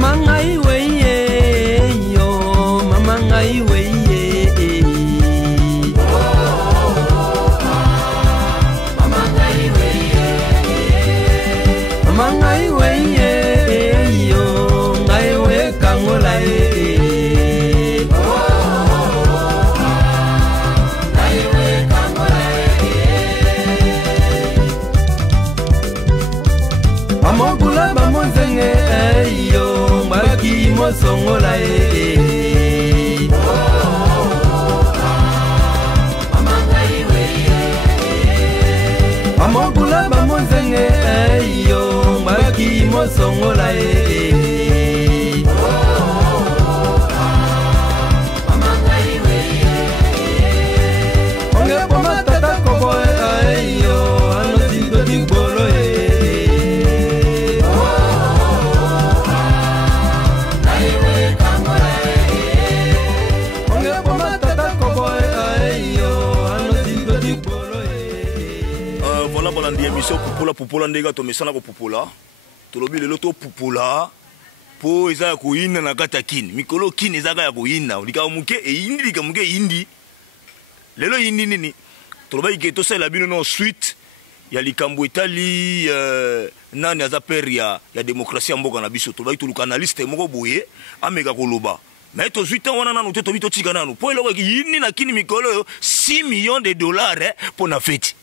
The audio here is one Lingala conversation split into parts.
Mama ngai weye yo, mama ngai weye. Mama ngai weye, mama ngai weye yo, ngai we kangola ngai we kangola amogula bamonzenge yo, baki mosongola amogula bamonzenge yo, baki mosongola onge poma tata kobo yo, anozindo dibolo émission Popola ndega to mesana ko Popola to lobi lelo to Popola po eza ko ina na kata kin mikolo kin eza ka ya ko ina lika muke e indi lika muke indi lelo indi nini to lobi ke to sala bino no suite ya likambo etali nani aza père ya démocratie mboka na biso to lobi to lukanaliste moko boye ameka ko loba mais to 8 ans wana nanu to bito tika nanu po eloko ki indi na kini mikolo 6 millions de dollars pour na fête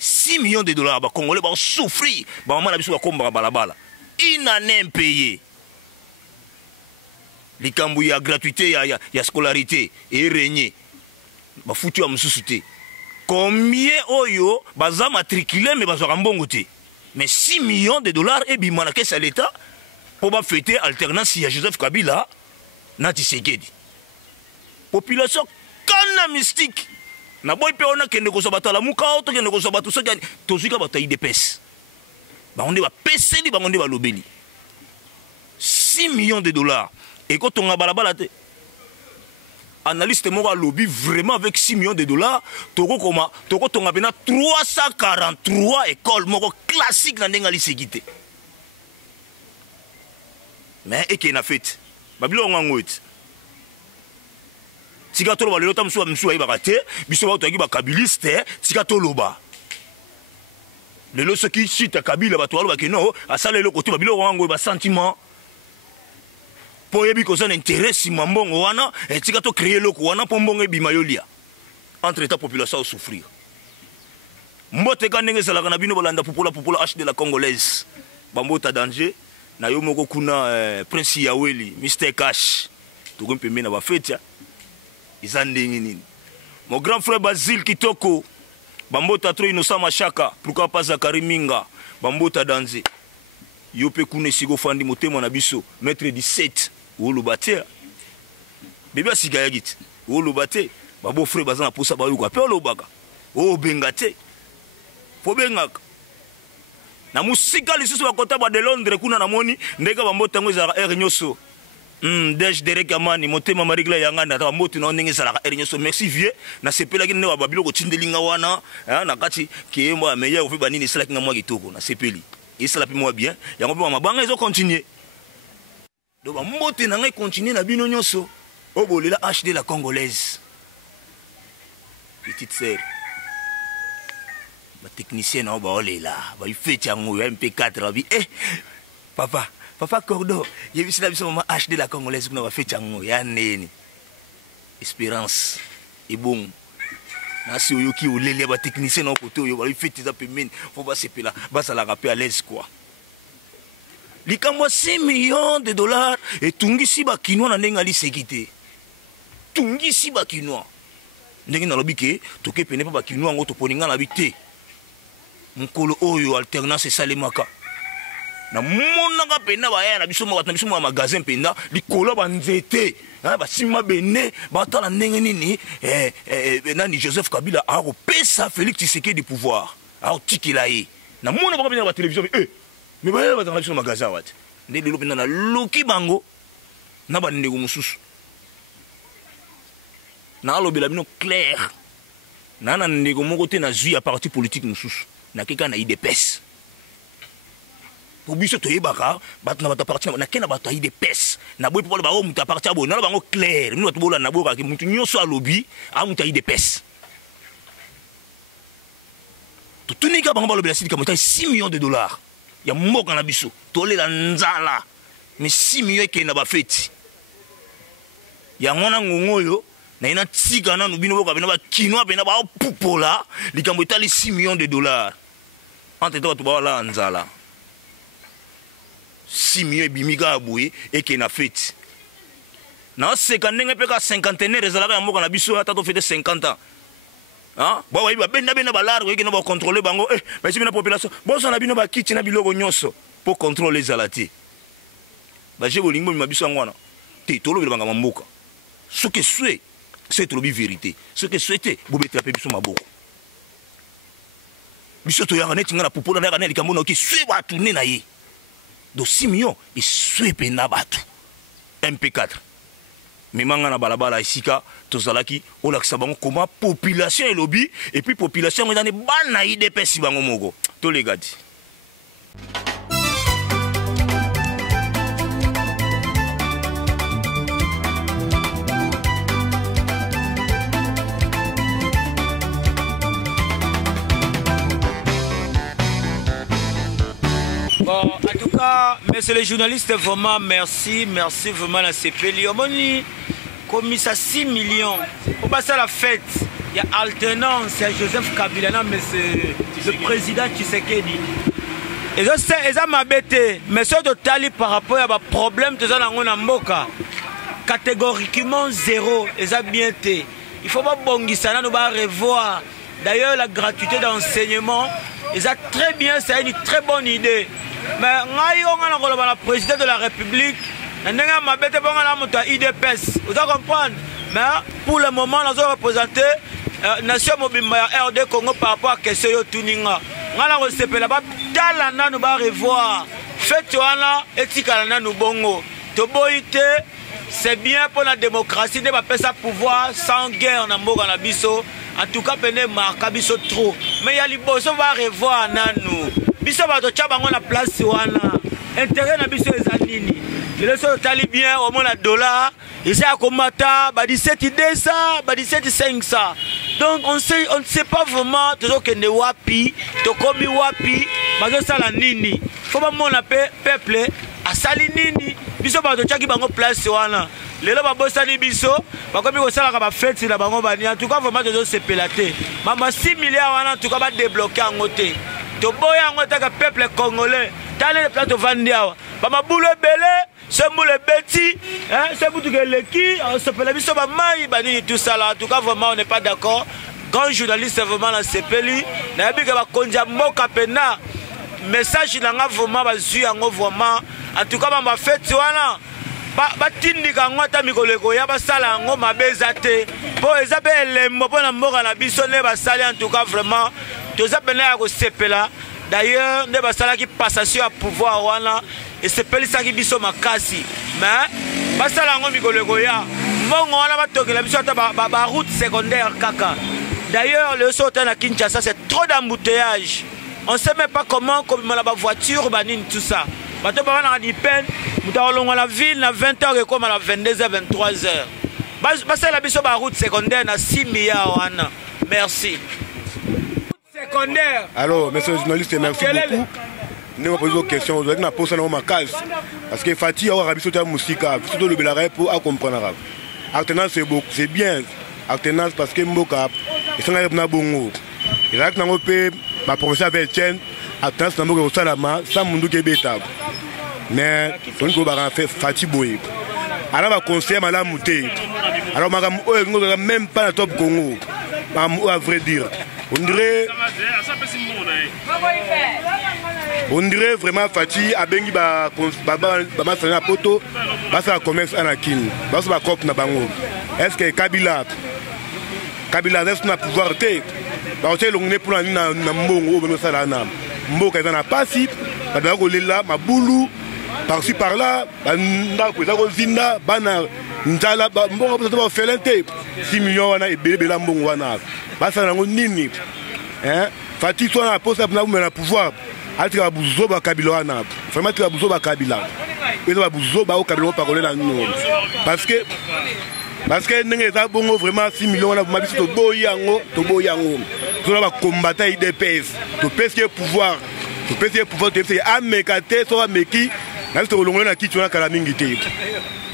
6 millions de dollars, les Congolais vont souffrir. Maman a besoin de combattre balabala. Ils n'ont pas payé. Les cambouis, il y a gratuité, il y a scolarité et régner. Bah foutu à me souciter. Combien oyo baza matriculé mais baza rambongoté. Mais 6 millions de dollars et bima la caisse à l'État pour ba fêter alternance à Joseph Kabila Nati Sekedi. Population kana mystique. Na boy pe ona kende ko sobata la muka auto kende ko sobatu so jani tozika batayi de pes ba onde ba peseli ba onde ba lobeli 6 millions de dollars et quand on a balabala te analyste moko lobby vraiment avec 6 millions de dollars toko koma toko tonga bena 343 écoles moko classique na ndenga lisekité mais et qui na fait babilo ngangwet tika toloba lelo tamsuwa msuwa ibaka te biso ba toyaki ba kabiliste tika toloba lelo soki chita kabila bato aloba ke no asala lelo kote babilo wango ba sentiment po yebi ko zana intérêt mbongo wana tika to créer loko wana po mbongo ebima yolia entre ta population souffrir mbote ka ndenge salaka na bino bolanda Popola H de la congolaise bambota danger na yo moko kuna Prince Yaweli Mr Cash to gompe mena ba fetia mon grand frère Basile Kitoko, Bambota Tro Innocent Machaka, pourquoi pas Zakari Minga, Bambota Danze, Yope Kune Sigo Fandi Motema Nabiso, maître 17, Olu Bate, Bébé Sigayagit, Olu Bate, Babo frère Bazan Poussa Bayuka, Pelo Baga, O Bengate, Fobengak. Na musika lisusu bakota ba de Londres kuna na moni ndeka Bambota ngo za Ernyoso. Dej Derek Amani motema marigla yangana ta moti na ndenge sala ernyoso merci vieux na sepela ki ne wa babilo ko tindelinga wana na kati ki mo meya ofi banini sala ki ngamwa kitoko na sepeli isala pi mo bien yango pe mabanga ezo continuer do ba moti na ngai continuer na bino nyonso obolela HD la congolaise petite sœur ba technicien na ba olela ba ifeti yango MP4 la bi Papa Cordo, j'ai vu cela maman HD la congolaise qu'on a fait chango ya neni. Espérance et bon. Na si oyo ki olele ba technicien na côté oyo ba fait ça pemine, faut pas se pela, ba ça la rappeler à l'aise quoi. Likambo 6 millions de dollars et tungisi ba kinwa na ndenga li sekité. Tungisi ba kinwa. Ndenge na lobi ke to ke pene pa ba kinwa ngo to poninga na bité. Mukolo oyo alternance salemaka. Na monanga pena ba ya na biso mo bato na biso mo magasin pena likolo ba nzete ba sima bene ba tala ndenge nini nani Joseph Kabila a repesa Félix Tshisekedi du pouvoir a tikila ye na mona ba ba télévision mais ba ba na biso magasin wat ndé lelo pena na loki bango na ba ndeko mususu na lobela bino clair na ndeko moko te na zui ya parti politique mususu na keka na IDPS pour biso toyebaka bato na bato appartient na kena bato ayi de pes na boy pour ba mutu appartient bo na bango clair nous bato bola na boka ki mutu nyonso alobi a mutu ayi de pes to tunika bango balobi la sidi ka mutu 6 millions de dollars ya mboka na biso tolela nzala mais 6 millions ke na ba feti ya ngona ngongoyo na ina tika na nubino boka bina ba kinoa bina ba pupola likambo etali 6 millions de dollars entre toi to ba la nzala 6 millions bimika aboué et qui na fête na sekandenge peka 50 ezalaka ya mboka na biso ata to fête 50 ans hein ba wa benda ba largo qui na ba contrôler bango mais si bina population bon ça na bino ba kiti na biloko nyonso pour contrôler zalati ba je bolingo mi mabiso ngwana te tolo bilanga mboka ce que c'est trop bi vérité ce que souhaité bobetela pe biso maboko biso to ya net ngana popola na kana likambo na ki swe ba tourner na ye do 6 millions et swepe na batu MP4 memanga na balabala isika tozalaki olakisa bango koma population et lobby et puis population ngana bana IDPS bango moko to les gars. Bon, en tout cas, messieurs les journalistes, vraiment merci vraiment la CPLI. On dit comme ça 6 millions. On passe à la fête. Il y a alternance, il y a Joseph Kabila, mais c'est le président Tshisekedi. Et ça m'a bêté. Mais ce total par rapport à un problème, catégoriquement zéro. Et ça bien été. Il faut pas bongi ça, nous va revoir. D'ailleurs, la gratuité d'enseignement, et ça très bien, c'est une très bonne idée. Mais le président de la République, vous comprenez? Mais pour le moment, nous avons représenté la nation Mobimba RD Congo par rapport à la question de Tuninga. Nous avons revoir. Faites-toi et nous bongo. C'est bien pour la démocratie, ne pas ça pouvoir sans guerre dans le biso. En tout cas, pene marque biso trop. Mais il y a les bosso va revoir nanou. Biso va to tchaba ngona place wana. Intérêt na biso ezanini. Le so tali bien au moins la dollar, il sait à combattre, ba 17 idées ça, ba 17 5 ça. Donc on ne sait pas vraiment toujours que ne wapi, to komi wapi, ba zo sala nini. Faut pas mon peuple a sali nini. Biso ba to tchaki bango place wana. Lelo babosani biso bakomi kosalaka bafete na bango bani en tout cas vraiment tozosepela te mama 6 milliards wana en tout cas badébloqué yango te toboya yango taka peuple congolais tala le plateau vandi awa bamabulu ebele sembule beti sebutuke eleki osepela biso bamai banini tout ça là en tout cas vraiment on n'est pas d'accord. Grand journaliste vraiment la CPLI nayebi ke bakonzi ya mboka pena message nanga vraiment bazwi yango vraiment en tout cas bamafete wana batindika ngo ata mikoleko ya basala yango mabeza te po eza pe elembo mpona mboka na biso nde basali en tout cas vraiment toza pene ya kosepela. D'ailleurs nde basalaki passation ya pouvoir wana esepelisaki biso makasi mais basala yango mikoleko ya mbongo wana batokela biso ata baroute secondaire kaka. D'ailleurs le sote na Kinshasa c'est trop d'embouteillage, on sait même pas comment comme la voiture banine tout ça. Bato ba na di peine mutalonga la ville na 20h et comme à la 22h 23h. Basa la biso ba route secondaire na 6 milliards wana. Merci. Secondaire. Alors, monsieur le journaliste, merci beaucoup. Nous avons posé une question. Vous avez posé une case. Parce que Fatih a rabi sur la musique, surtout le Bélaré pour comprendre l'arabe. Alternance c'est beau, c'est bien. Alternance parce que Mboka, ils sont là pour bongo. Et là, nous avons ma professeur Velchen. Attends, c'est un peu salama, ça mon doute est bétable. Mais on va faire Fatiboy. Alors ma conseil m'a la mouté. Alors ma même pas la top Congo. À vrai dire, on dirait vraiment Fatih a bengi ba sana poto, ba sa commerce anakin, ba sa cop na bango. Est-ce que Kabila reste na pouvoir te? Ba hotel on est pour na mbongo ba sala na. Mboka eza na pasi badala kolela mabulu par-ci par-là ndako eza kozinda bana njala mbongo bato bafele te 6 millions wana ebelebela mbongo wana basala yango nini Fatih so na posa na pouvoir atika buzo ba kabila wana vraiment atika buzo ba kabila eza ba buzo ba kabila parole na nous parce que ndenge eza bongo vraiment 6 millions wana mabiso to boyi yango tona ba combattant IDPS to pèse pouvoir to pèse amekate so ameki na to longola na kitu na kala mingi te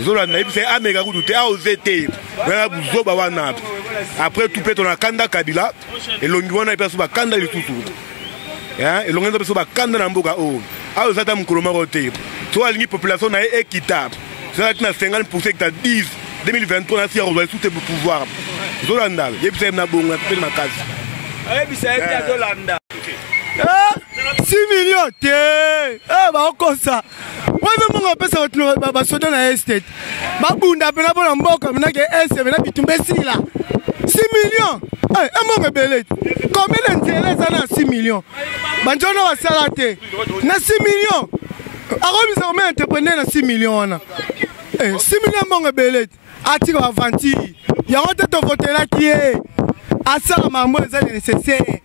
zola na ibse ameka kudu te a ozete na buzo ba wana après tout peut on a kanda kabila et longi wana ipeso ba kanda litutu et longi wana ipeso ba kanda na mboka o a ozata mkoloma rote to alingi population na équitable ça na 50% que 10 2023 na si on va tout le pouvoir zolanda yebise na bonga pe na kazi ayebisa ya zolanda 6 millions te ba okosa wewe mungo pesa watu ba soda na estate babunda pena bona mboka mina ke ese bena bitumbe sila 6 millions mongo belete combien d'intérêt ça na 6 millions banjono wa salate na 6 millions arobisa comme entrepreneur na 6 millions wana 6 millions mongo belete atika avanti yango te to votela qui asala mambo eza nécessaire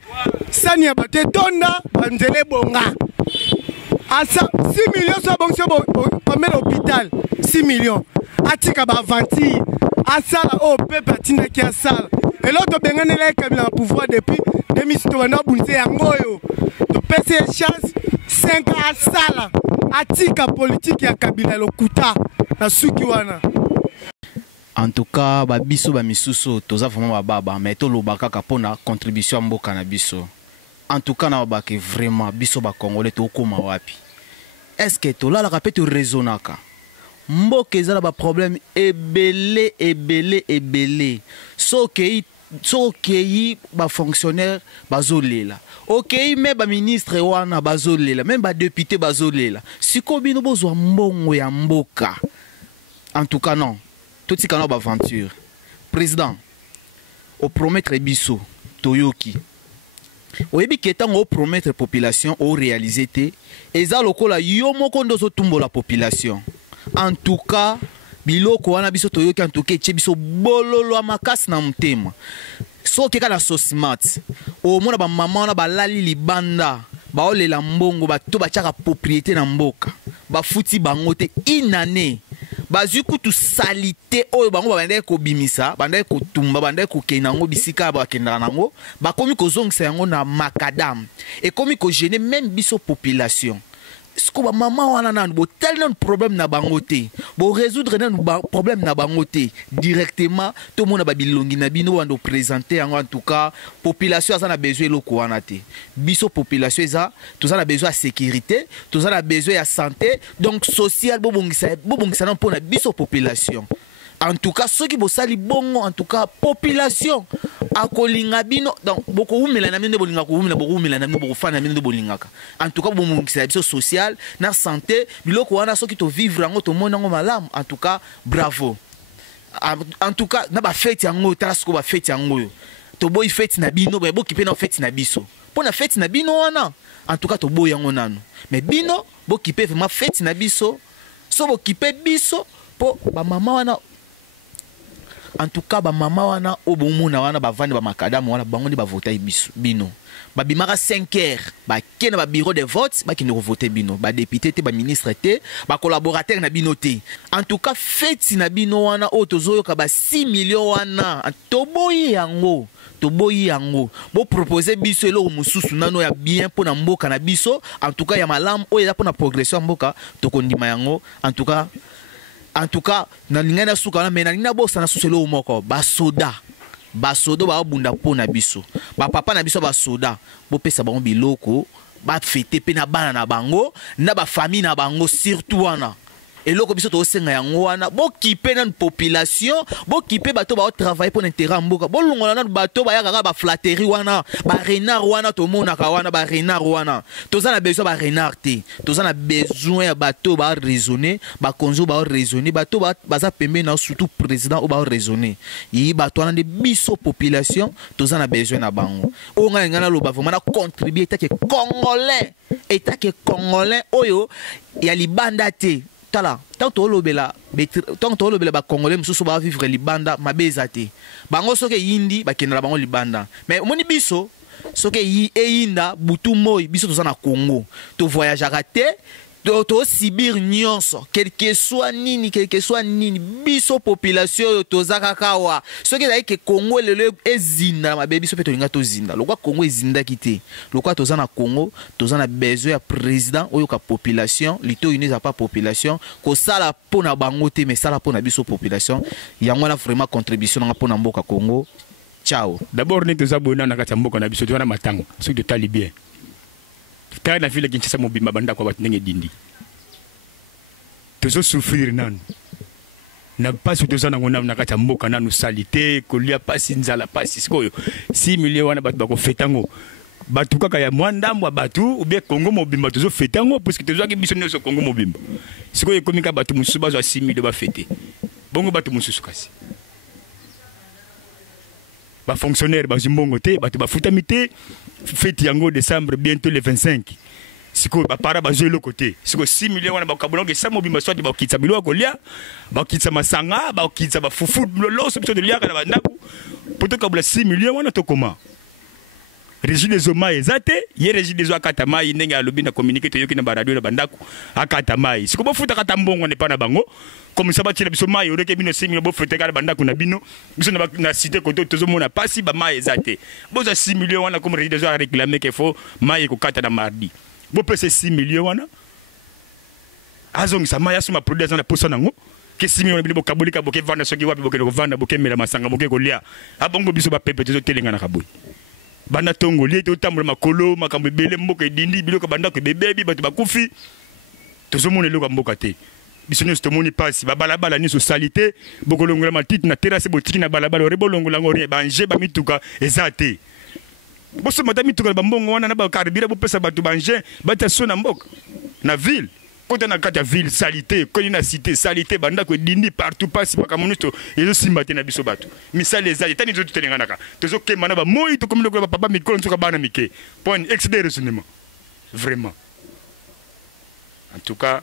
sani ya bato etonda banzele bonga asa 6 millions so bonso bomela hôpital 6 millions atika bavanti asala o pepe atindaki asala elo tobenganela ekabila na pouvoir depuis 2006 tobanda abunisa yango oyo topesi ye chance 5 asala atika politike ya kabila lokuta na suki wana. En tout cas, biso ba misuso toza vraiment baba mais to lobaka ka pona contribution mboka na biso. En tout cas na babake vraiment biso ba congolais to koma wapi. Est-ce que to la ka peto raisonnaka. Mboka ezala ba problème ebele. So que ba fonctionnaire bazolela. OK mais ba ministre wana bazolela, même ba député bazolela. Siko bino bozwa mbongo ya mboka. En tout cas non. Tout ce qu'on a aventure. Président, au promettre biso, Toyoki. Au yebi ketan au promettre population, au réaliser te, et ça lokola yomo kondo so tumbo la population. En tout cas, biloko wana biso Toyoki en tout cas biso bololo amakas na mtema. So keka na so smart. Au mona ba maman na ba lali libanda, ba ole la mbongo ba to ba chaka propriété na mboka. Ba futi bangote inane. Bazuku tu salité oyo bango bandai ko bimisa bandai ko tumba bandai ko kenango bisika ba kenango ba komi ko zongisa yango na makadam et komi ko gêner même biso population. Sko ba maman wana nan bo tel non problème na bangote bo résoudre nan problème na bangote directement tout monde ba bilongi na bino wando présenter en tout cas population ça na besoin loko wana te biso population ça tout ça na besoin de sécurité tout ça na besoin de santé donc social bo bongisa na pona biso population. En tout cas ceux qui bosali bongo en tout cas population akolinga bino donc boko umela na mine bolinga ko umela boko umela na mine boko fana mine bolingaka en tout cas bo mongisa biso social na santé biloko wana soki to vivre ngo to mona ngo malamu en tout cas bravo. En tout cas na ba fête yango tasko ba fête yango to boy fête na bino ba boki pe na fête na biso pona fête na bino wana en tout cas to boy yango nanu mais bino boki pe vraiment fête na biso so boki pe biso po ba mama wana. En tout cas, ba mama wana obomuna wana ba vandi ba makadamu wana bango ni ba voter bino. Ba bimaka 5h, ba kena ba bureau de vote, ba kino voter bino. Ba député te, ba ministre te, ba collaborateur na bino te. En tout cas, feti na bino wana o tozoyo ka ba 6 millions wana. Toboyi yango. Bo proposer biso eloko mususu nano ya bien pona mboka na biso. En tout cas, ya malamu o ya pona progression mboka tokondima yango. En tout cas, na lingana suka na mena lingana bosa na suselo moko ba soda ba bunda pona biso ba papa na biso ba soda bo pesa bango biloko ba fete pe na bana na bango na ba famille na bango surtout wana eloko biso to senga yango wana bo kipe na population bo kipe bato ba travailler pour intérêt mboka bo longola na bato ba yaka ba flatterie wana ba renard wana to mona ka wana ba renard wana toza na besoin ba renard te toza na besoin ya bato ba raisonner ba konzo ba raisonner bato ba za pembe na surtout président ou ba raisonner yi bato wana de biso population toza na besoin na bango o nga ngana lo ba vraiment na contribuer état que congolais oyo ya libanda te. Tala, tant que le ba congolais mususu ba vivre libanda mabezate. Bango soke yindi ba kenela bango libanda. Mais moni biso soki eyinda butu moi biso toza na Congo to voyageaka te to Sibir nyonso quel que soit nini biso population toza kaka wa soki ezali ke Congo lelo ezinda mabe biso pe tolinga tozinda lokwa Congo ezindaki te lokwa toza na Congo toza na besoin ya président oyo ka population lito unisa pas population ko sala pona bango te mais sala pona biso population yango na vraiment contribution nga pona mboka Congo. Ciao. D'abord nous tous abonnés na kati mboka na biso toza na matanga soki de tali bien tala na vile Kinshasa mobimba banda kwa batu ndenge dindi tozo souffrir nanu na pasi toza na ngona na kati mboka nanu salité kolia pasi nzala pasi sikoyo 6 millions wana batu bako fetango batu kaka ya mwandambo batu ou bien Congo mobimba tozo fetango parce que tozo ki biso nyoso Congo mobimba sikoyo komika batu mususu bazo 6 millions ba fete bongo batu mususu kasi ba fonctionnaire ba zimbongo te batu ba futamité fête yango décembre bientôt le 25 siko ba para ba jelo côté siko 6 millions wana ba kabongo sa mobimba soit ba kitsa bilo kolia ba kitsa masanga ba kitsa ba fufu lo so de liaka na bandaku poto kabula 6 millions wana to comment régie des oma ezate ye régie des akata mai ndenge alobi na communiquer to yoki na radio na bandaku akata mai siko ba futa kata mbongo ne pa na bango comme ça batila biso mai oreke bino 6 millions bo futa kala bandaku na bino biso na cité côté tozo mona pasi ba mai ezate boza 6 millions wana comme régie des a réclamer qu'il faut mai ko kata na mardi bo pese 6 millions wana azong sa mai asuma produit na posa nango ke 6 millions bibo kabulika boke vanda soki wapi boke ko vanda boke mela masanga boke ko lia abongo biso ba pepe tozo telenga na kabuli bana tongo lié otambola makolo makambo ebele mboka edindi biloko bandako bebebi bato bakufi tozomona eloko mboka te biso nyonso tomoni pasi babalabala nyonso salité bokolongola matiti na terrasse botiki na balabala ore bolongola ngo rien banje bamituka eza te bosoma ta mituka bambongo wana na bakarbira bopesa bato banje bataso na mboka na ville kota na kati ya ville salité koni na cité salité bandako edindi partout pasi makambo nyonso ezosimba te na biso bato misala eza etani nzoto telenganaka tozokemba na bamoi tokomi lokola bapapa mikolo nsoka bana mike point excès raisonnement vraiment en tout cas.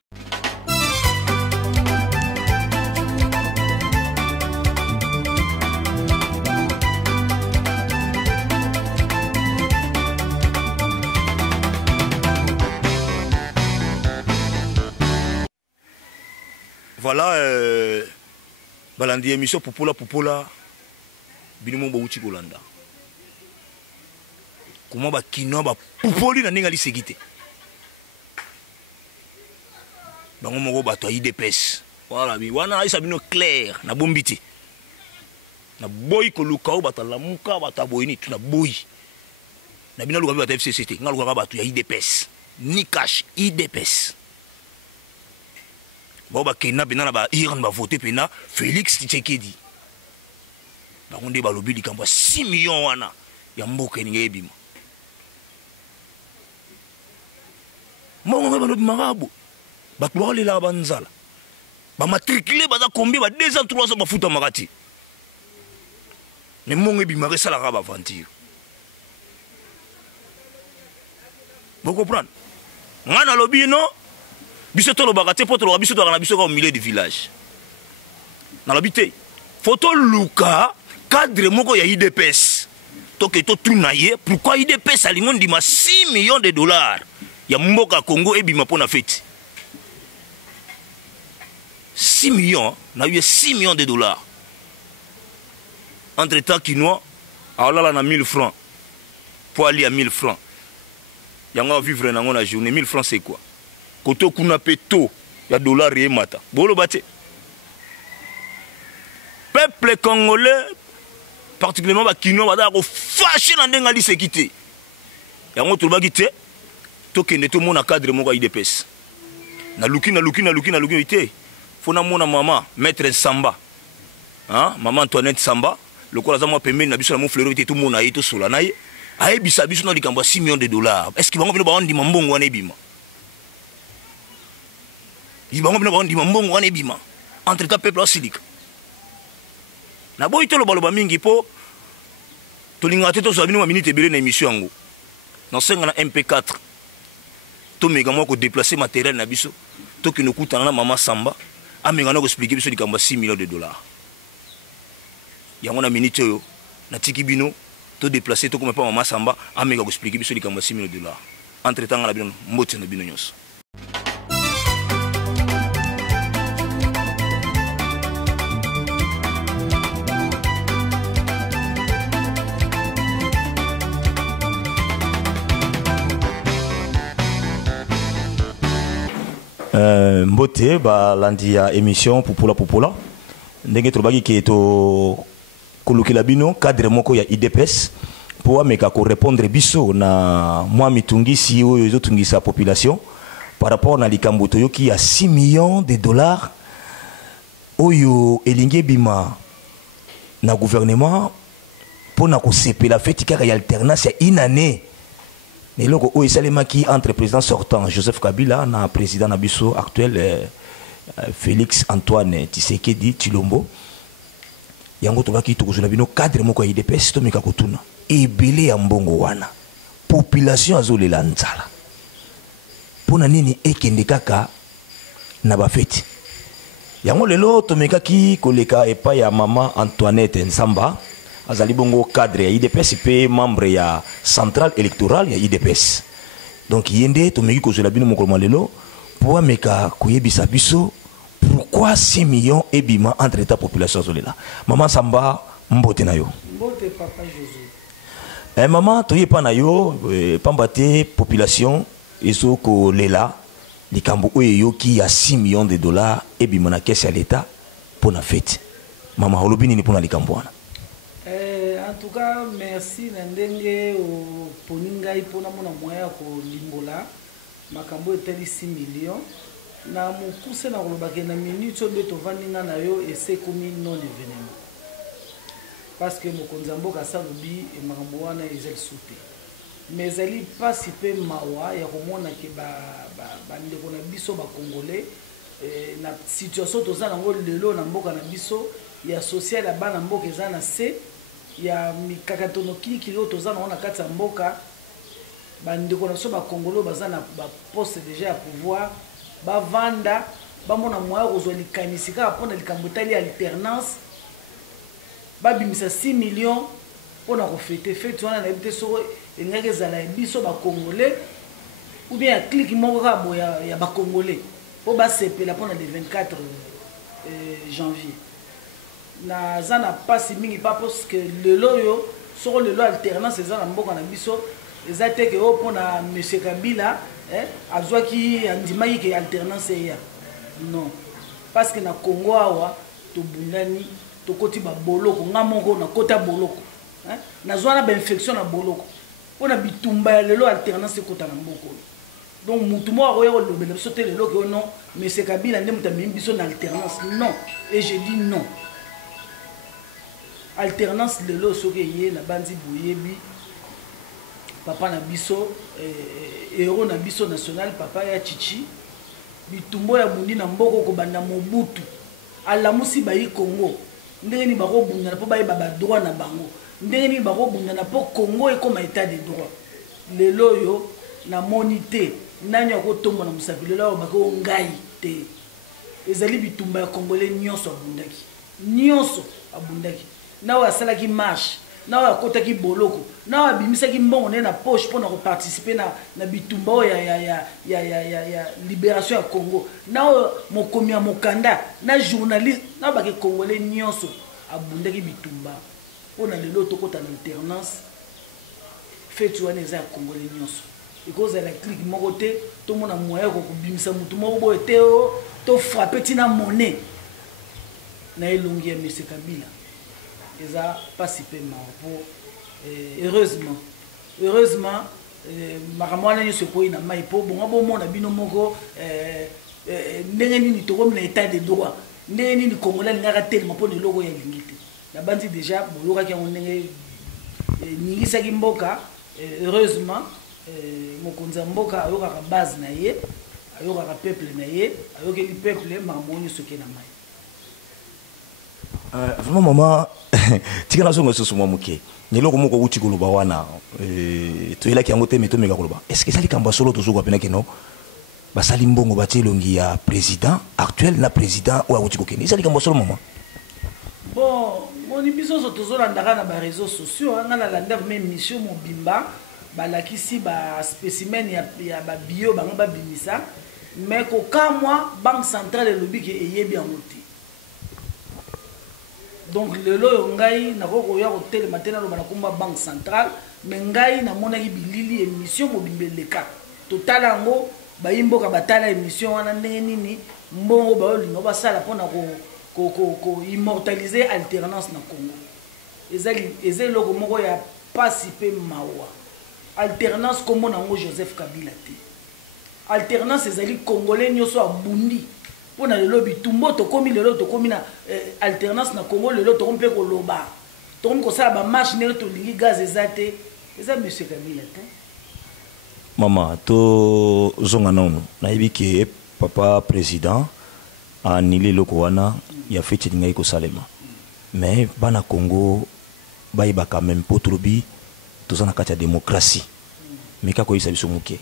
Voilà, balandi émission Popola, binimo bauti kolanda. Comment ba kino ba popoli na ningali segite. Bango moko bato IDPS. Voilà, bi wana isa bino clair na bombiti. Na boy ko lukao batala muka bataboyini tu na boy. Na bino luka bi bata FCCT, ngaluka bato ya IDPS. Ni cash IDPS. Bon ba kena bena na ba Iran ba voter pena Félix Tshisekedi ba konde ba lobi likambo 6 millions wana ya mboka ninge ebima mongo ba lobi marabu ba twale la banzala ba matriculer ba za combien ba 2 ans 3 ans ba futa makati ne mongo ebima ke sala ka ba aventure vous comprenez ngana lobi no biso to lobaka te poto loba biso to na biso ka au milieu du village na lobité photo luka cadre moko ya IDPS to ke to tunaye pourquoi IDPS alingo ndima 6 millions de dollars ya mboka Congo ebima pona fête 6 millions na eu 6 millions de dollars entre temps kinois alala na 1000 francs pour aller à 1000 francs yango vivre na ngona journée 1000 francs c'est quoi koto kuna peto ya dollar et mata bolo bate peuple congolais particulièrement ba kino ba ko fâché na ndenga li sekité yango to ba kité to kende to mona cadre moko IDPS na luki ité fona mona mama maître Samba hein maman Antoinette Samba lokola za mo pembe na biso na mo fleur ité to mona ito sola na ye aye bisa biso na likambo 6 millions de dollars est-ce que bango bino ba ondi mambongo wana ebima ibango bino ba ondi mambongo wana ebima entre ta peuple asilika na boy to lo mingi po to linga te to so bino ma minute ebele na émission yango na senga na MP4 to mega moko déplacer matériel na biso to ki nokutana na mama Samba amenga na ko expliquer biso likambo 6 millions de dollars yango na minute yo na tiki bino to déplacer to comme pas Maman Samba ameka ko expliquer biso likambo $6 millions. Entre temps la bino mbote na bino nyos. Mbote ba landi ya émission Popola ndenge tobaki ke to kolukela bino cadre moko ya IDPS pour ameka ko répondre biso na moi mitungisi oyo ezotungisa population par rapport na likambo toyoki ya $6 millions oyo elingi bima na gouvernement pour na ko sepela feti kaka ya alternance ya une année. Et là, il y a entre président sortant Joseph Kabila et le président Nabiso actuel Félix Antoine Tshisekedi Tshilombo. Il y a un cadre moko ya IDPS to meka kotuna. Ebele ya mbongo wana. Population azolela nzala. Pona nini ekende kaka na bafeti. Yango lelo to meka ki koleka epa ya mama Antoinette Nsamba. Azali bongo cadre ya IDPS pe membre ya centrale électorale ya IDPS. Donc yende to meki kozela bino mokolo lelo pour meka koyebisa biso pourquoi 6 millions ebima entre ta population zolela. Maman Samba mbote na yo. Mbote papa Jésus. Maman toyepa na yo pambate population ezo ko lela likambo oyo ki ya $6 millions ebima na caisse ya l'état pour na fête. Maman holobini ni pour na likambo wana. En tout cas, merci Nandenge au Poningai pour na mona moya ko limbola makambo etali 6 millions na mukuse na kolobake na minute oyo to vandinga na yo ese komi non événement parce que mokonzi mboka salobi e makambo wana ezali souté mais ezali pasi pe mawa ya komona ke ba ndeko na biso ba congolais na situation toza nango lelo na mboka na biso ya social ya bana mboka eza na se ya mikakatono kili toza na kati ya mboka bandeko na so ba Congolo baza na ba poste déjà ya pouvoir ba vanda ba mona moya kozwa likanisi ka pona likambo tali alternance ba bimisa 6 millions pona ko fete wana na bité so engake zala biso ba Congolais ou bien clique moko ka boya ya ba Congolais po ba sepela pona le 24 janvier. Na zana pasi mingi pa parce que le loyo sur le lo alternance zana mboka na biso ezate ke opona monsieur Kabila azwa ki andima ki alternance ya non parce que na Congo awa to bundani to koti ba boloko ngamoko na kota boloko na zwana ba infection na boloko pona bitumba ya le lo alternance kota na mboko donc mutumo akoya ko lobela biso te le lo ke non monsieur Kabila ndem tambi biso na alternance non et je dis non. Alternance lelo soke ye na bandi boyebi papa na biso héros na biso national papa ya Chichi bitumbo ya mundi na mboko ko banda Mobutu alamusi bayi Congo ndenge ni bako bunda na po bayi baba droit na bango ndenge ni bako bunda na po Congo e comme état de droit lelo yo na monité nani ko tombo na musafi lelo bako ngai te ezali bitumba ya congolais nyonso abundaki nyonso abundaki nawa salaki marche nawa kotaki boloko nawa bimisaki mbongo na poche pour na participer na bitumba ya libération ya Congo nawa mokomi ya mokanda na journaliste na ba ke congolais nyonso abundaki bitumba pour na lelo to kota na alternance fait wana za congolais nyonso because la clique moko te to mona moya ko bimisa mutu moko boye te to frapper tina monnaie na elongi ya monsieur Kabila. Ils ont participé pour heureusement makamwana nyo sekoi na mai po bonga bomo na bino moko ndenge nini to comme l'état de droit ndenge nini Congolais ngaka tellement po ne logo ya lingite na bandi déjà boloka ki on ndenge ningisa ki mboka heureusement mokonza mboka ayoka ka base na ye ayoka ka peuple na ye ayoka li peuple makamoni soke na mai. Vraiment maman tika zongo so mo muke nyeloko moko uti koloba wana to yela ki yango te meto meka koloba est-ce que ça likamba solo to zuko pena keno basali mbongo batelongi ya président actuel na président ou uti kokene ça likamba solo maman bon boni biso so tozolandaka na baréseaux sociaux nga nalanda vraimen émission mobimba balakisi baspécimen ya babio bango babimisa mais kokamwa banque centrale elobi ke eyebi yango te donc lelo oyo ngai nakokoya kotelema te naloba nakomba banque centrale mais ngai namonaki bilili émission mobimba eleka totala yango bayimboka batala émission wana ndenge nini mbongo baolinga basala mpona immortaliser alternance na Congo eza eloko moko ya pasi mpe mawa alternance kombo nango Joseph Kabila te alternance ezali congolais nyonso abundi mpona lelo bitumbo tokomi lelo tokomi na alternance na Congo lelo tokomi mpe koloba tokomi kosala bamarche ndenge tolingi gaz eza te eza monsieur Kabila te mama tozonga nano nayebi ke papa président anile eloko wana ya feti elingai kosalema mais bana Congo bayebaka même mpo tolobi toza na kati ya démocratie mais kaka koyebisa biso moke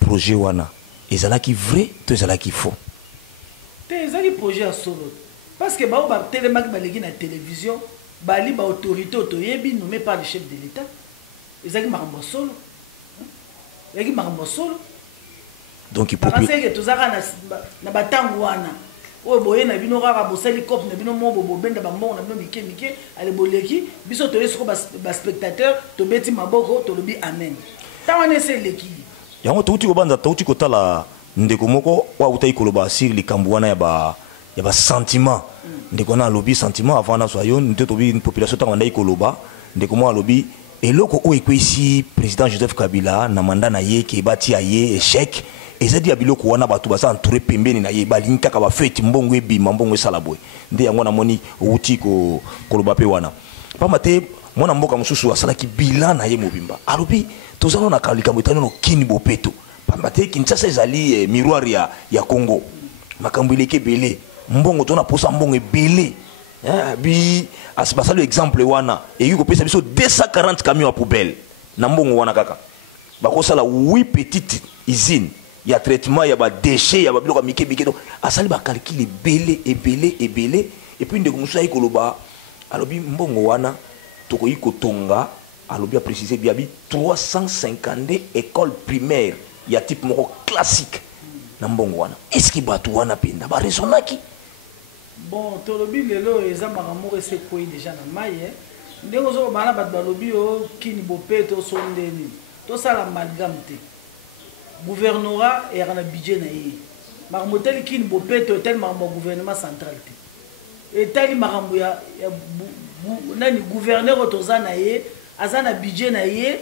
projet wana ezalaki vrai to ezalaki faux te ezali projet ya solo parce que bao batelemaki baleki na télévision bali baautorité toyebi nommé par le chef de l'état ezalaki makambo ya solo ezalaki makambo ya solo donc il tozaka na batango wana oyo boye na bino kaka bosali cope na bino mo bobenda bambongo na bino mike mike ale boleki biso toye soko baspectateur tobeti maboko tolobi amen ntango wana ese eleki yango touti kobanza touti kotala ndeko moko wautai koloba sur likambo wana ya basentiment ndeko wana alobi sentiment avant na soyo nte tobi une population ntango andai koloba ndeko moko alobi eloko oyo ekwesi président Joseph Kabila na manda na ye ke ebati ya ye échec ezadi ya biloko wana bato baza entouré pembeni na ye balingi kaka bafeti mbongo ebima mbongo esala boye nde yango namoni outi koloba mpe wana pamba te mwana mboka mosusu asalaki bilan na ye mobimba alobi tozala na likambo etali no kini bopeto pamba te Kinshasa ezali miroir ya Congo makambo eleki ebele mbongo tona posa mbongo ebele basali exemple wana eyiki kopesa biso 240 camions ya poubelle na mbongo wana kaka bakosala 8 petites usines ya traitement ya badéchets ya babiloko ya mike mike asali bakalkile ebele epuis ndeko mosusu ayi koloba alobi mbongo wana tokoki kotonga alobi aprécise biabi 352 écoles primaires ya type moko classique na mbongo wana est-ce que bato wana penda baresonaki bon tolobi lelo eza makambo esekwei déjà na mai ndenge ozobana bato balobi o kini bopeto sondeni tosala amalgame te gouvernorat eyaka na budget na ye makambo etali kini bopeto etali makambo ya gouvernement central te etali makambo ya nani gouverneur oyo toza na ye aza na budget na ye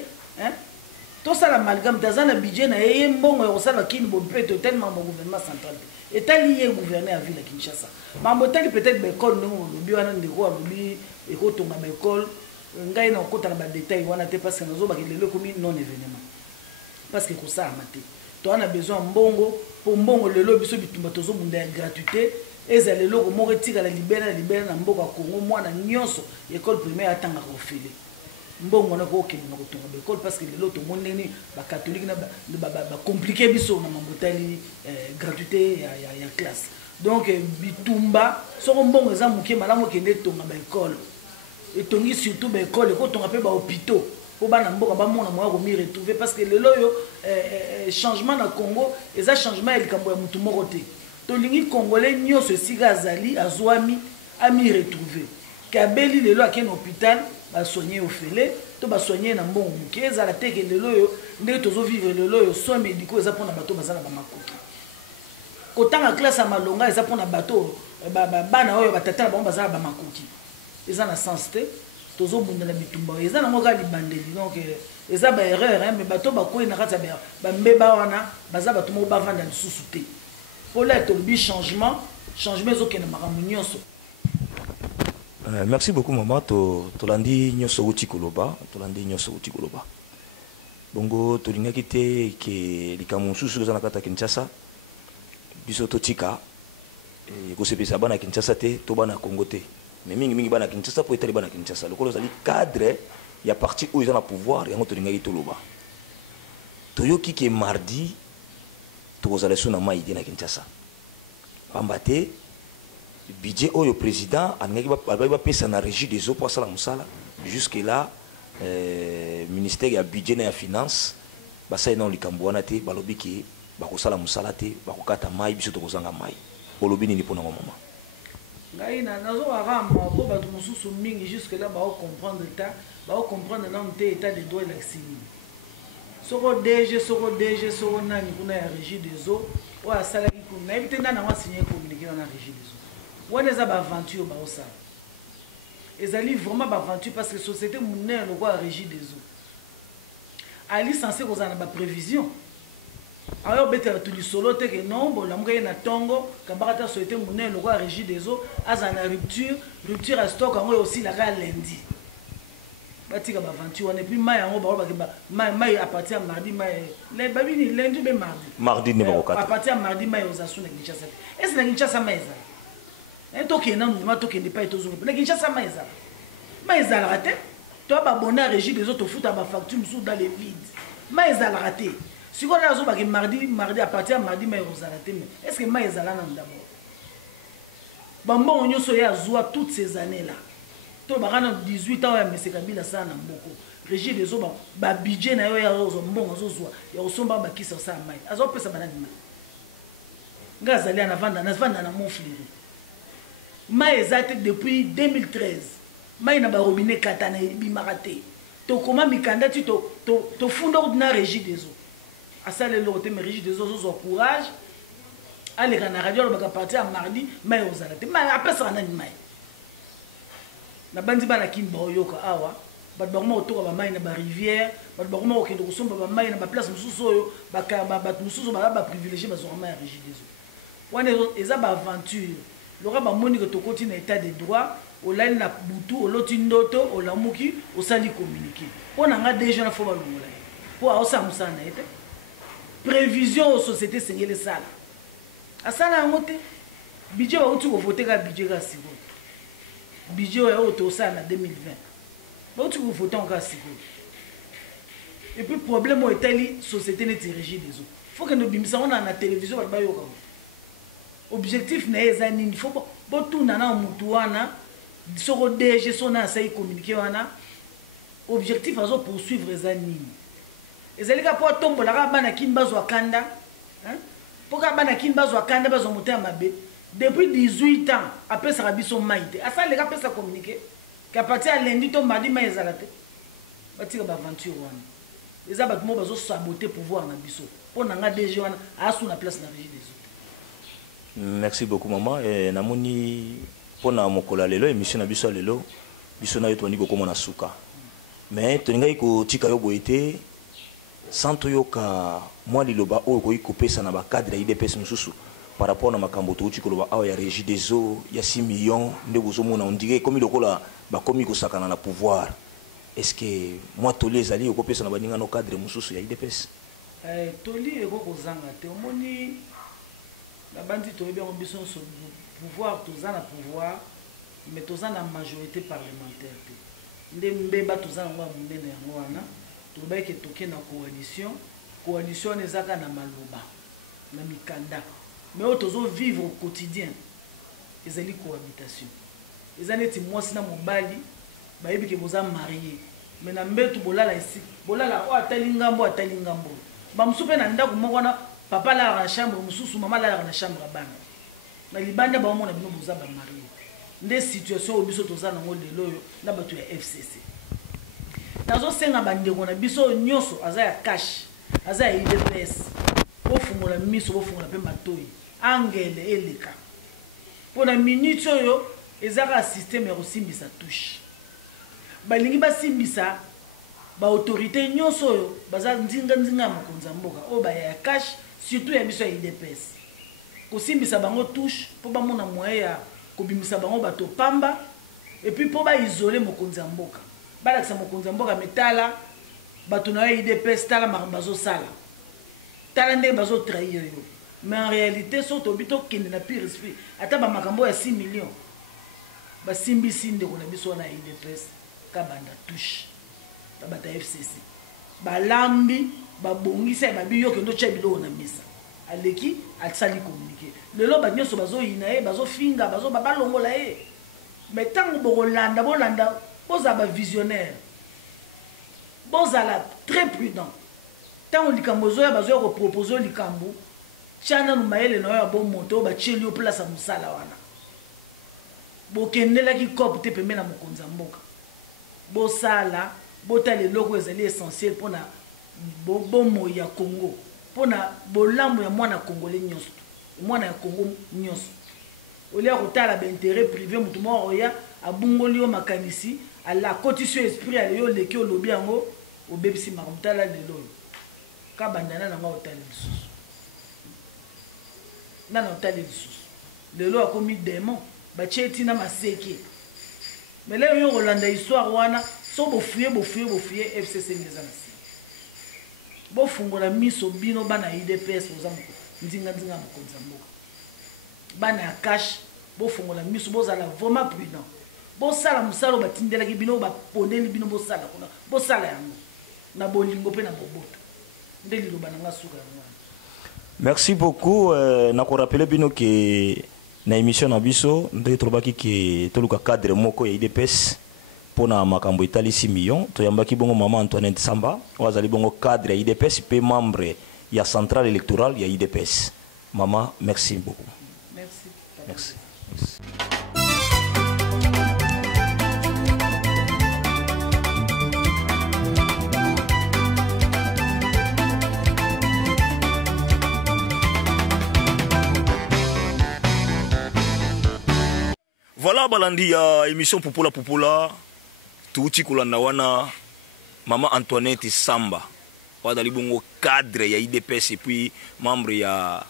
tosala amalgame te aza na budget na ye ye mbongo ya kosala kini bopeto etali makambo ya gouvernement central te etali ye gouverneur ya ville ya Kinshasa makambo etali peut-être baekole ndenge olobi wana ndeko alobi ekotonga baekole ngai na okota na badetail wana te parce que nazobaki lelo ekomi non événement parce que kosalama te toana besoin mbongo po mbongo lelo biso bitumba tozobunda ya gratuité eza leloko moko etikala libela na mboka Congo mwana nyonso école primaire atangaka ofele mbongo wana kokende na kotonga baekole parce que lelo tomoni ndenge bacatholique na bacomplike biso na mambo etali gratuité ya classe donc bitumba soko mbongo eza moke malamu okende etonga baekole etongi surtout baekole ekotonga mpe bahôpitaux po bana mboka bamona moya komi retrouver parce que lelo oyo changement na Congo eza changement ya likambo ya mutu moko te tolingi congolais nyonso esika azali azwami ami retrouver ke abeli lelo akende hôpital basoigne ofele to basoigne na mbongo moke ezala te ke lelo oyo ndenge tozovivre lelo oyo soins médicaux eza mpona bato baza na bamakoki kotanga classe ya malonga eza mpona bato bana oyo batata na bango baza na bamakoki eza na sens te tozobunda na bitumba eza nango kaka libandeli donc eza baerreur mais bato bakoyi na kati ya bambeba wana baza bato moko bavanda lisusu te mpola tolobi changement ezokende makambo nyonso. Merci beaucoup maman tolandi nyonso uti koloba bongo tolingaki te ke likambo mosusu eza na kati ya Kinshasa biso totika ekosepesa bana Kinshasa te to bana Congo te mais mingi bana Kinshasa po etali bana Kinshasa lokolo ezali cadre ya parti oyo eza na pouvoir yango tolingaki toloba toyoki ke mardi tokozala so na mai ide na Kinshasa pamba te budget oyo président va pesa na régie des eaux pour ça la musala jusque là ministère ya budget na ya finance basa ina likambo wana te balobi ki bakosala musala te bakokata mai biso tokozanga mai bolobi nini pona mama ngai na nazo arama po bato mosusu mingi jusque là ba comprendre ta ba comprendre na mte état de droit l'accès soko DG soko nani kuna ya régie des eaux wa sala ki kuna éviter na wa signer communiquer na régie des eaux wana za ba aventure ba osala ezali vraiment ba aventure parce que société monnaie le quoi régie des eaux ali censé kozana ba prévision alors better tout du solo te que non bon la mouka na tongo kabata société monnaie le quoi régie des eaux azana rupture à stock en aussi la lundi batika ba aventure on et puis mai en ba mai à partir de mardi mai les babini lundi be mardi ne ba à partir de mardi mai aux asuna Kinshasa est-ce na Kinshasa mai ça un token non ma token n'est pas tout zoom na Kinshasa mai ça la raté toi ba bonheur régie des autres foot à ba facture sous dans les vides mais ça la raté si on a zo ba mardi à partir de mardi mai aux raté mais est-ce que mai ça là d'abord bambo onyo so ya zoa toutes ces années là to ba kana 18 ans ya monsieur Kabila sana mboko régie des autres ba budget na yo ya zo mbongo zo zoa ya osomba ba kisa sa mai azo pesa banani mai ngazali na vanda na mon fléri mai ezate depuis 2013 mai na ba robinet katana bimarate to koma mikanda ti to funda na régie des eaux asale le côté régie des eaux zo courage allez na radio ba partir à mardi mai ozalate mai apesa na ni mai na bandi bana kimba oyoka awa ba mo to ba mai na ba rivière ba mo okendo kusomba ba mai na ba place mususu oyo ba mususu ba privilégié ba zo mai régie des eaux wana eza ba aventure lora ba moni que to continue état de droit olali na butu oloti ndoto olamuki osali communiquer pona nga déjà na fo ba longola po aosa musana ete prévision aux sociétés sengele sala asala ngote budget ba uti ko voter ka budget ka siko budget ya auto ça na 2020 ba uti ko voter en ka siko et puis problème est tali société ne dirige des eaux faut que nous bimisa on na télévision ba yoka objectif na ezani il faut botuna na mutu wana soko DG sona sai communiquer wana objectif azo poursuivre ezani ezalika po tombola ka bana kimbazo akanda hein po ka bana kimbazo akanda bazo muta mabe depuis 18 ans après ça rabiso maite asa le ka pesa communiquer ka partir à lundi to mardi mai ezalate batika ba aventure wana eza ba mo bazo saboter pouvoir na biso po na nga DG wana asu na place na régie des autres. Merci beaucoup maman et namoni pona mokola lelo émission na biso lelo biso na yeto ndiko komona suka mais toningai ko tika yo boité sans toyoka moi liloba o ko ikopesa na ba cadre IDPS mususu par rapport na makambo to uti ko loba awa ya régie des eaux ya 6 millions ndeko zo mona on dirait comme lokola ba komi ko sakana na pouvoir est-ce que moi toli ezali ko pesa na baninga no cadre mususu ya IDPS toli eko kozanga te omoni la bandit to bien ambition sur pouvoir tozana pouvoir mais tozana majorité parlementaire ndembe ba tozana ngwa munene yango wana to ba ke toke na coalition ezaka na maloba na mikanda mais otozo vivre au quotidien ezali cohabitation ezaneti mwasi na mobali ba yebi ke boza marié mais na mbetu bolala ici bolala o atali ngambo ba msupe na ndako moko na papa la na chambre mususu mama la na chambre bana na libanda ba mona bino boza ba marié nde situation obiso tozana ngo lelo yo na bato ya FCC nazo senga bandeko na biso nyoso aza ya cash aza ya IDPS bofungola miso bofungola pe matoyi angele eleka pona minute oyo ezaka système ya kosimbisa touche balingi basimbisa ba autorité nyoso oyo baza nzinga mokonza mboka o ba ya cash surtout ya biso ya IDPS kosimbisa bango touche po bamona moyen ya kobimisa bango bato pamba et puis po ba isoler mokonzi ya mboka balakisa mokonzi ya mboka metala bato na IDPS tala makambazo sala tala ndenge bazo trahir yo mais en réalité so to bito kende na pire esprit ata ba makambo ya 6 millions ba simbisi ndeko na biso na IDPS ka banda touche bata FCC balambi babongisa babi yo kendo tcha bilo na misa aleki asali communiqué lelo banyoso bazoyina ye bazofinga balongola ye mais ntango bokolanda bolanda bozala bavisionnaire bozala très prudent ntango likambo ozoya bazoya kopropose likambo tia nanu mayele na oyo ya bomoto oyo batieli yo place ya mosala wana bokendelaki cope te pembe na mokonzi ya mboka bosala botala eloko ezali essentiel mpona bomoi ya congo mpona bolamu ya mwana congolais nyonso mwana ya congo nyonso olia kotala baintérêt privé motu moko oya abungoli yo makanisi akotisi yo esprit ale yo oleki olobi yango obebisi makambo tala lelo oyo ka bandana nanga otala lisusu nana otala lisusu lelo akomi démon batie etina maseke mais lelo yo kolanda histoire wana so bofuye FCC ngeza na si bofungola miso bino bana UDPS boza ndinga mokonzi ya mboka bana ya cash bofungola miso bozala vraiment prudent bosala mosala batindelaki bino bapondeli bino bosala kuna bosala yango na bolingo mpe na boboto nde liloba na nga suka yango. Merci beaucoup. Nako rappelé bino que na émission na biso ndenge tolobaki ke toluka cadre moko ya IDPS pona makambo etali 6 millions toyambaki bongo mama Antoinette Samba wazali bongo cadre ya IDPS pe membre ya centrale électorale ya IDPS. Mama, merci beaucoup. Merci. Merci. Voilà balandi ya émission Popola tuuti kolanda wana mama Antoinette Samba wadali bongo cadre ya IDPS et puis membre ya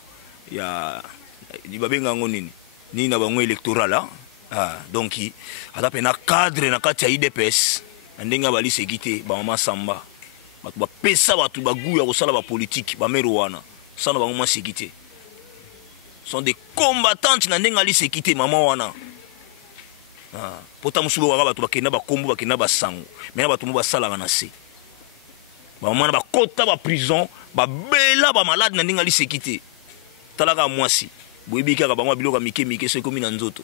babenga ngo nini na bango électoral donc ada pena cadre na kati ya IDPS ndenga bali sekite ba mama Samba batu ba pesa batu bagu ya kosala ba politique ba mero wana sana ba mama sekite sont des combattantes na ndenga li sekite mama wana. Pota musubo waka batu bakenda bakombo bakenda basango mais batu mo basalaka na se ba mwana bakota ba prison ba bela ba malade na ndinga lisekite talaka mwasi boyebika ka bango biloko mike so komi na nzoto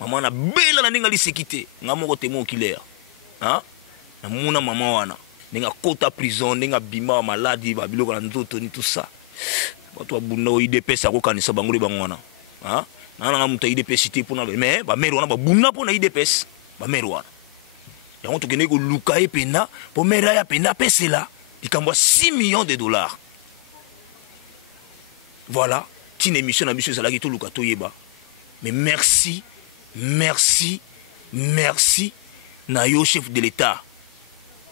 mama na bela na ndinga lisekite ngamoko temo oculaire na muna mama wana ndinga kota prison ndinga bima ba malade ba biloko na nzoto ni tout ça batu abunda o IDPS akokanisa bango le bango wana nana muta IDPS cité pour na mais ba mero wana ba bunda pour na IDPS ba mero wana yango tokene ko luka e penda po mera ya penda pesela ikambwa 6 millions de dollars. Voilà une émission na biso zalaki to luka to yeba mais merci na yo chef de l'état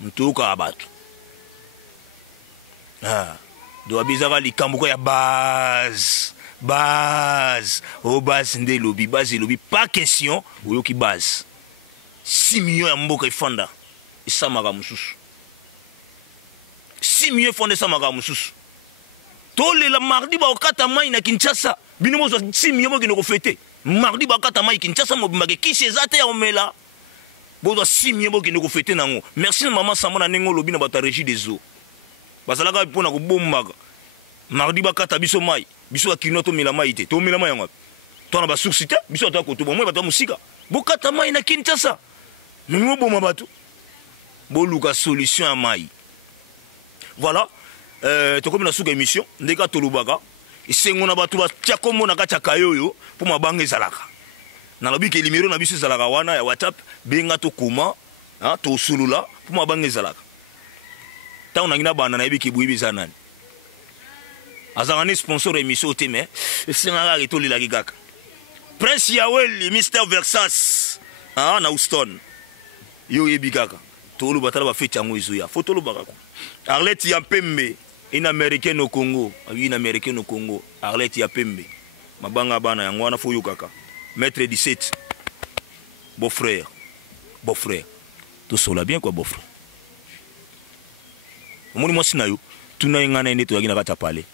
mtoka abatu do abizaka likambo ya base au base nde lobby base lobby pas question oyo ki base 6 millions ya mboka ifanda isamaka mususu 6 millions fonde samaka mususu tolela mardi ba okata mai na Kinshasa bino mozo 6 millions bokino ko fêter mardi ba okata mai Kinshasa mobimake kisi ezate ya omela bozo 6 millions bokino ko fêter nango. Merci maman Samba na nengo lobby na bata régie des eaux bazalaka pona ko bombaka mardi ba kata biso mai biso akino to mila mai te to mila mai ngapi to na ba succité biso to ko to bomwe bata musika bokata mai na Kinshasa nungo boma batu boluka solution ya mai. Voilà to comme na suka émission ndeka to lubaka isengo na batu ba tchakombo na kacha kayoyo pour mabanga ezalaka na lobi ke limero na biso ezalaka wana ya WhatsApp benga to koma to sulula pour mabanga ezalaka ta on ngina bana na yebiki buibi zanani azangani sponsor émission te mais senga ga to lilaki kaka Prince Yaweli Mr Versas na Houston yo yebi kaka to lu batala ba feti yango izuya photo lu baka Arlette Yapembe une américaine au Congo une américaine au Congo Arlette Yapembe mabanga bana yango wana fo yo kaka maître 17 beau-frère tout cela bien quoi beau-frère moni mo sinayo tuna ngana ene to yakina kata pale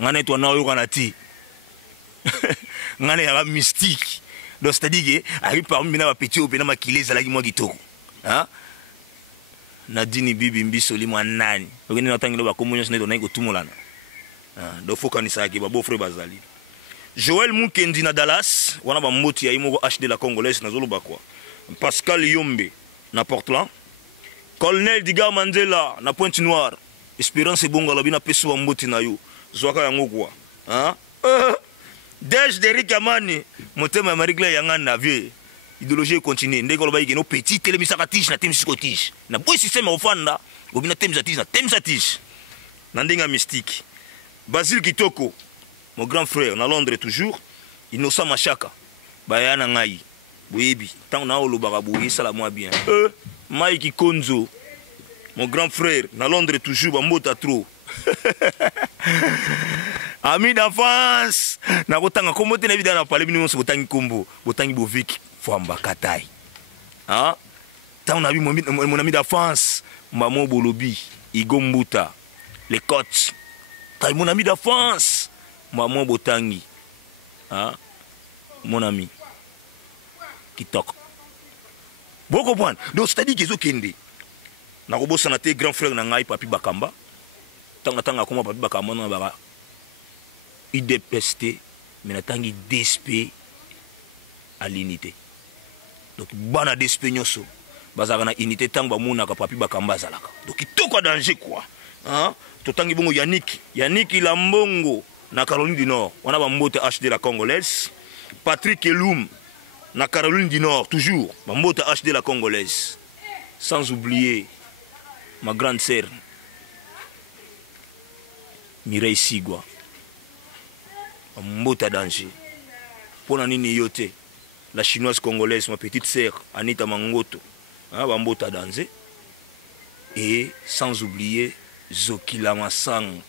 ngana to na yo kana ti ngana ya mystique donc c'est-à-dire que arrive parmi na ba petit au pena makileza la ki mo kitoko Nadini bibi mbisoli mwa nani okene na tangilo ba komunyo sine to na ko tumulana do fokanisa ki ba beau frère bazali Joël Mukendi na Dallas wana ba moti ya imoko HD la congolaise na zolo bakwa Pascal Yombe na Portland Colonel Diga Mandela na Pointe Noire Espérance Bonga lobina peso ba moti na yo zwaka yango kwa Dej Derrick Amani motema Marigla yanga na vie idéologie continue ndeko loba yike no petit télémisaka tige na temsi ko tige na boy système ofanda obina temsa tige na temsa tige na ndinga mystique Basile Kitoko mon grand frère na Londres toujours Innocent Machaka bayana ngai boyebi tant na olobaka boye sala moi bien Mike Konzo mon grand frère na Londres toujours ba mota trop ami d'enfance na botanga komote na vida na pale bino so botangi kombo botangi boviki famba katai tant na bi mon ami d'enfance maman bolobi igombuta les coachs tay mon ami d'enfance maman botangi mon ami Kitok boko point donc c'est-à-dire que zokende na kobosa na te grand frère na ngai papi Bakamba tanga koma papi Bakamba na baka IDPST mais na tangi DSP à l'unité donc bana DSP nyoso bazaka na unité tang ba mona ka papi Bakamba zalaka donc kitoko danger quoi to tangi bongo Yannick Lambongo na Caroline du Nord on a ba mbote HD la congolaise Patrick Elum na Caroline du Nord toujours ba mbote HD la congolaise sans oublier ma grande sœur Mireille Sigwa mbote danger pona nini yote la chinoise congolaise ma petite sœur Anita Mangoto ba mbote danger et sans oublier Zokila Masang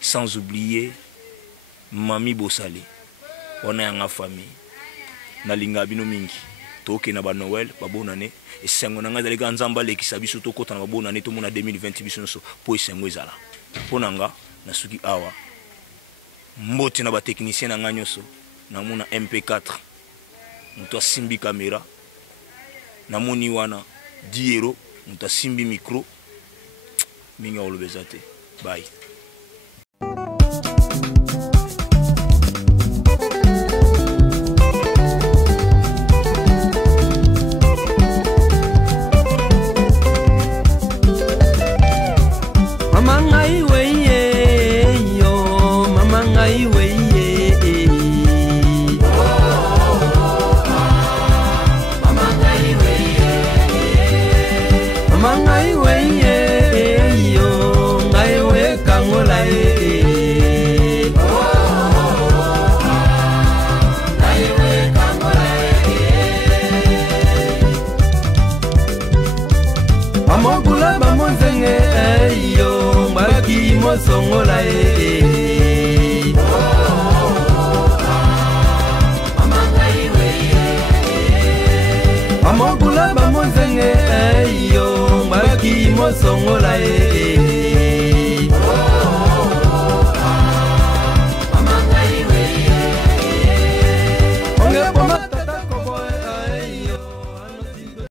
sans oublier Mami Bosali on a une famille na linga bino mingi toke na ba Noël ba bonane esengo na ngazali ganzamba lekisa biso to kota na ba bonane to mona 2020 biso so po esengo ezala ponanga na suki awa mboti na ba technicien na nganyoso na mona MP4 muto simbi caméra na moni wana 10 € muto simbi micro minga olobezate bye Songola Amagula bamonzenge yo mbaki mo songola